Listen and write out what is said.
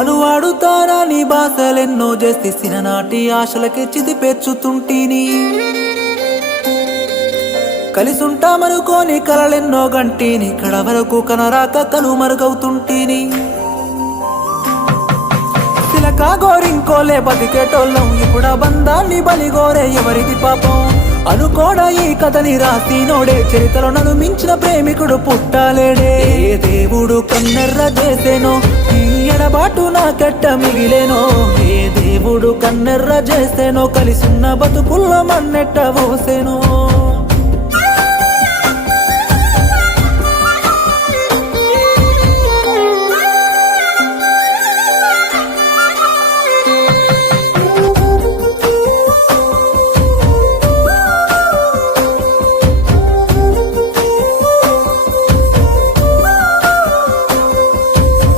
మనువాడుతారా నీ బాసలెన్నో చేస్తే సిననాటి ఆశలకే చిదిపేర్చుతుంటిని కలిసుంటామనుకోని కలలెన్నో గంటిని కడ వరకు కనరాక కనుమరుగవుతుంటిని సిలకా గోరింకోలే బతికేటోళ్ళం ఇప్పుడా బంధాన్ని బలిగోరే ఎవరిది పాపం అనుకోడా ఈ కథని రాసినోడే చరిత్రలో నన్ను మించిన ప్రేమికుడు పుట్టాలేడే ఏ దేవుడు కన్నెర్ర చేసేనో ఈ ఎడబాటు నాకెట్ట మిగిలేనో ఏ దేవుడు కన్నెర్ర చేసేనో కలిసున్న బతుకుల్లో మన్నెట్ట పోసేనో